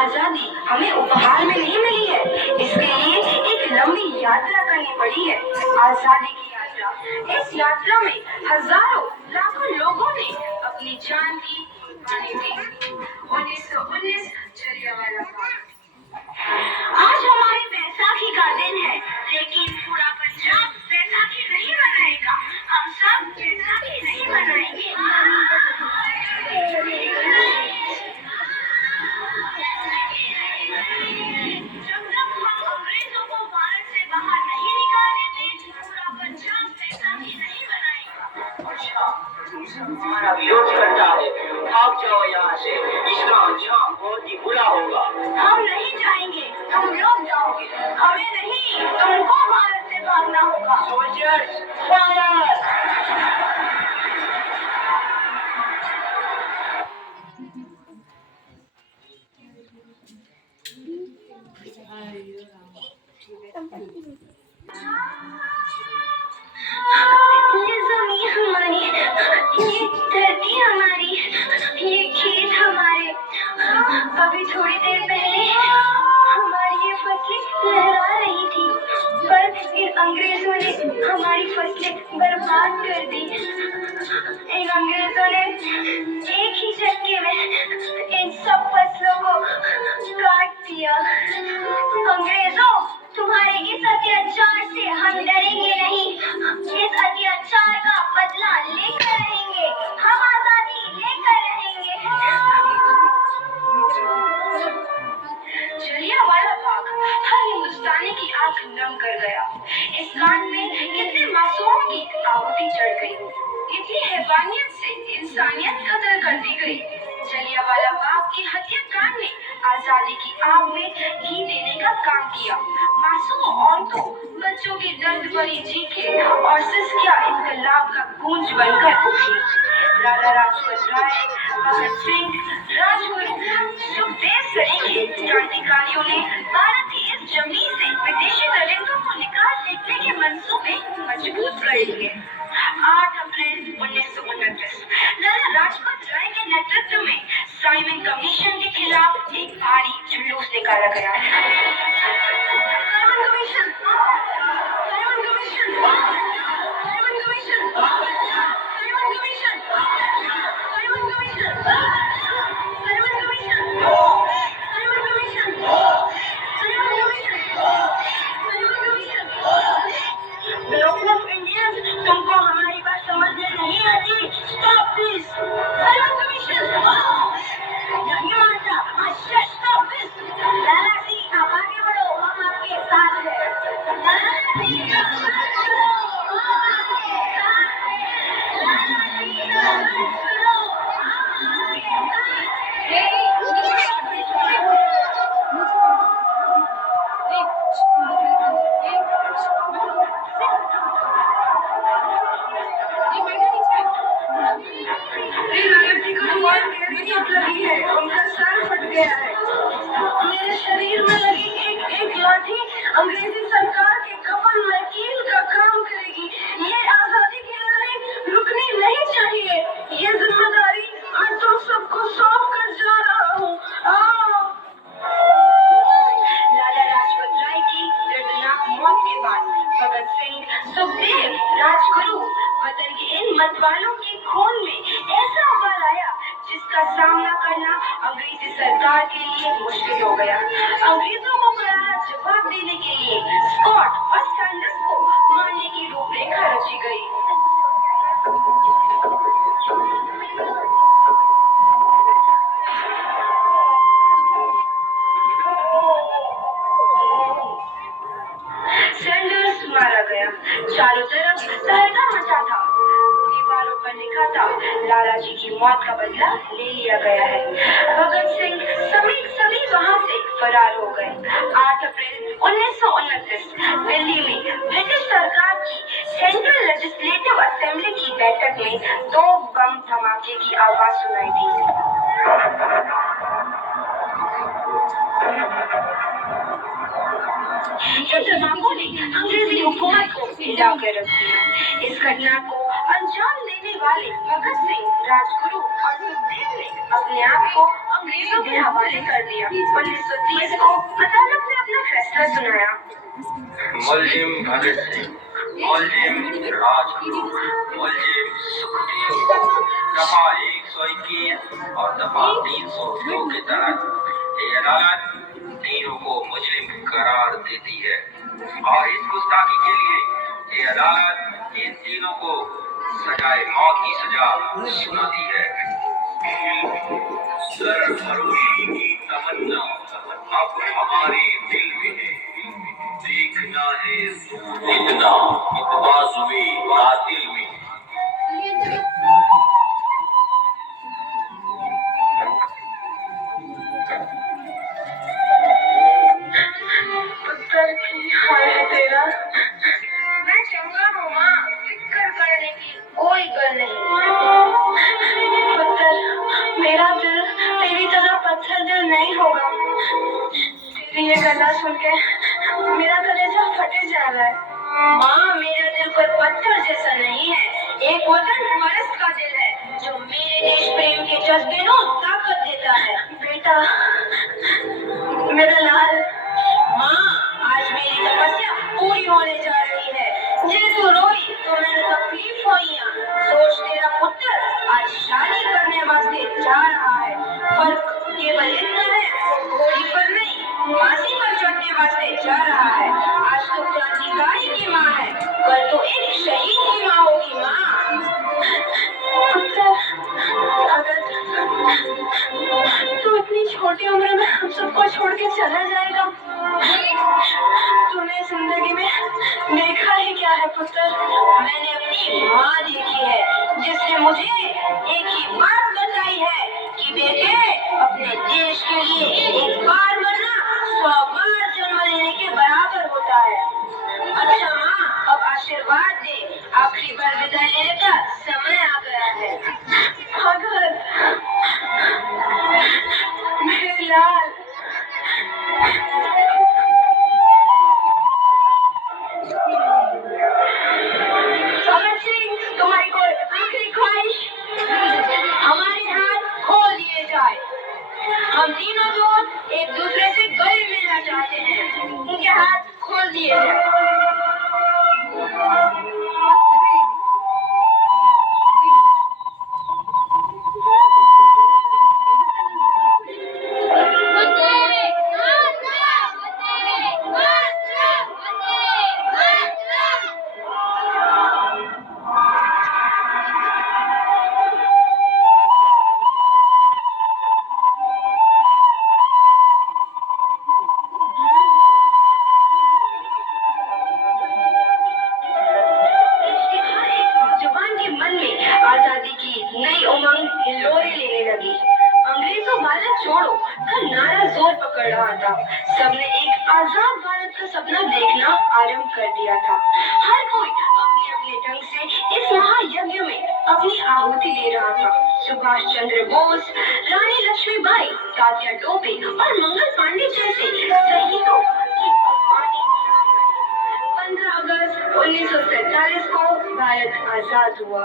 आजादी हमें उपहार में नहीं मिली है, इसके लिए एक लंबी यात्रा करनी पड़ी है, आजादी की यात्रा। इस यात्रा में हजारों लाखों लोगों ने अपनी जान की कुर्बानी दी। 1919 जलियांवाला बाग। आज हमारी बैसाखी का दिन है, लेकिन पूरा पंजाब बैसाखी नहीं मनाएगा। हम सब बैसाखी नहीं मनाएंगे। जब तक हम अंग्रेजों को भारत से बाहर नहीं निकाल देते, पूरा पंजाब बैसाखी नहीं मनाएगा। अच्छा, हमारा विरोध करता है, भाग जाओ यहाँ से, इसका अंजाम बहुत ही बुरा होगा। हम नहीं जाएंगे, तुम लोग जाओगे, हमें नहीं, तुमको भारत से भागना होगा। Soldiers, fire! ये जमीन हमारी, ये धरती हमारी, ये खेत हमारे। अभी थोड़ी देर पहले हमारी ये फसलें लहरा रही थी, पर इन अंग्रेजों ने हमारी फसलें बर्बाद कर दी। इन अंग्रेजों ने एक ही झटके में इन सब फसलों को काट दिया। अंग्रेजों, तुम्हारे इस अत्याचार से हम डरेंगे नहीं, इस अत्याचार का बदला लेकर रहेंगे, हम आजादी लेकर रहेंगे। जलियांवाला बाग हर हिंदुस्तानी की आंख नम कर गया। इस कांड में कितने मासूमों की आहुति चढ़ गई, इतनी हैवानियत से इंसानियत कत्ल कर दी गई। जलियांवाला बाग की हत्याकांड ने आजादी की आग में घी देने का काम किया। मासूम औरतों, बच्चों की दर्द भरी चीखें और सिसकियां इनकलाब का गूंज बनकर उठी। लाला लाजपत राय, भगत सिंह, राजगुरु, सुखदेव सरीखे क्रांतिकारियों ने भारत की इस जमीन से विदेशी दलितों को निकाल फेंकने के मंसूबे मजबूत कर लिए। 8 अप्रैल 1929 लाला लाजपत राय के नेतृत्व में साइमन कमीशन के खिलाफ एक भारी जुलूस निकाला गया। Simon commission, Simon commission, Simon commission, Simon commission, Simon commission, Simon commission, Simon commission, Simon commission, Simon commission. Block of Indians, तुमको हमारी बात समझ में नहीं आती? Stop this! Simon commission! नहीं मानता? अच्छा, स्टॉप दिस! लाला जी, आप आगे बढ़ो, हम आपके साथ हैं। लाला जी, आप आगे बढ़ो, हम आपके साथ हैं। लाला जी, आप आगे बढ़ो, हम आपके साथ हैं। लगी है, उनका सर फट गया है। मेरे शरीर में लगी एक लाठी अंग्रेजी सरकार के कफन में कील का काम करेगी। ये आजादी की लड़ाई रुकनी नहीं चाहिए। ये जिम्मेदारी आज तुम सबको सौंप कर जा रहा हूँ। लाला लाजपत राय की दर्दनाक मौत के बाद भगत सिंह, सुखदेव, राजगुरु, वतन के इन मतवालों के खून में ऐसा उबाल आया जिसका सामना करना अंग्रेजी सरकार के लिए मुश्किल हो गया। अंग्रेजों को करारा जवाब देने के लिए स्कॉट और सैंडर्स को मारने की रूपरेखा रची गई। सैंडर्स मारा गया। चारों तरफ तहलका मचा था। दीवारों पर लिखा था, लाला जी की मौत का बदला ले लिया गया है। भगत सिंह समेत सभी वहां से फरार हो गए। 8 अप्रैल 1929 दिल्ली में ब्रिटिश सरकार की सेंट्रल लेजिस्लेटिव असेंबली की बैठक में 2 बम धमाके की आवाज सुनाई दी। धमाकों ने अंग्रेजी हुकूमत को हिला कर रख दिया। इस घटना को अंजाम देने वाले भगत सिंह, राजगुरु और सुखदेव ने अपने आप को अंग्रेजों के हवाले कर दिया। 1930 को अदालत ने अपना फैसला सुनाया। मुलजिम भगत सिंह, मुलजिम राजगुरु, मुलजिम सुखदेव। दफा 121 और दफा 302 के तहत ये अदालत तीनों को मुजरिम करार देती है और इस गुस्ताखी के लिए ये अदालत इन तीनों को सजाए मौत की सजा सुनाती है। सरफरोशी की तमन्ना अब हमारे दिल में है, देखना है इतना बाजुए कातिल में। पुत्र की हाल है तेरा। मैं चंगा हूँ माँ, फिक्र करने की कोई गल नहीं। पुत्र, मेरा दिल तेरी तरह पत्थर दिल नहीं होगा। तेरी ये गल्ला सुन के मेरा कलेजा फटे जा रहा है। माँ, मेरा दिल कोई पत्थर जैसा नहीं है, एक वतन परस्त का दिल है जो मेरे देश प्रेम के जज्बे को ताकत देता है। बेटा, मेरा लाल। माँ, आज मेरी तपस्या पूरी होने जा रही है। जे तू रोई तो मैंने तकलीफ हुई। सोच, तेरा पुत्र आज शादी करने वास्ते जा रहा है। फर्क केवल इतना है, वो घोड़ी पर नहीं फांसी पर चढ़ने वास्ते जा रहा है। आज तो क्रांतिकारी की माँ है, कल तो एक शहीद की माँ होगी। माँ, पुत्र, अगर तू इतनी छोटी उम्र में हम सबको छोड़ के चला जाएगा, तूने जिंदगी में देखा ही क्या है पुत्र? मैंने अपनी माँ देखी है, जिसने मुझे एक ही बात बताई है कि बेटे, अपने देश के लिए एक बार मरना 100 बार जन्म लेने के बराबर होता है। अच्छा माँ, अब आशीर्वाद दे, आखिरी बार विदाई लेने का समय आ गया है। अगर मेरे लाल, भगत सिंह, तुम्हारी कोई आखिरी ख्वाहिश? हमारे हाथ खोल दिए जाए। हम तीनों दोस्त एक दूसरे से गले मिलना चाहते हैं, उनके हाथ खोल दिए जाए। जवान के मन में आजादी की नई उमंग हिलोरे लेने लगी। अंग्रेजों भारत छोड़ो का नारा जोर पकड़ रहा था। सबने एक आजाद भारत का सपना देखना आरंभ कर दिया था। हर कोई अपने अपने ढंग से इस महायज्ञ में अपनी आहुति दे रहा था। सुभाष चंद्र बोस, रानी लक्ष्मीबाई, तात्या टोपे और मंगल पांडे जैसे शहीदों की कुर्बानी 15 अगस्त 1947 को भारत आजाद हुआ।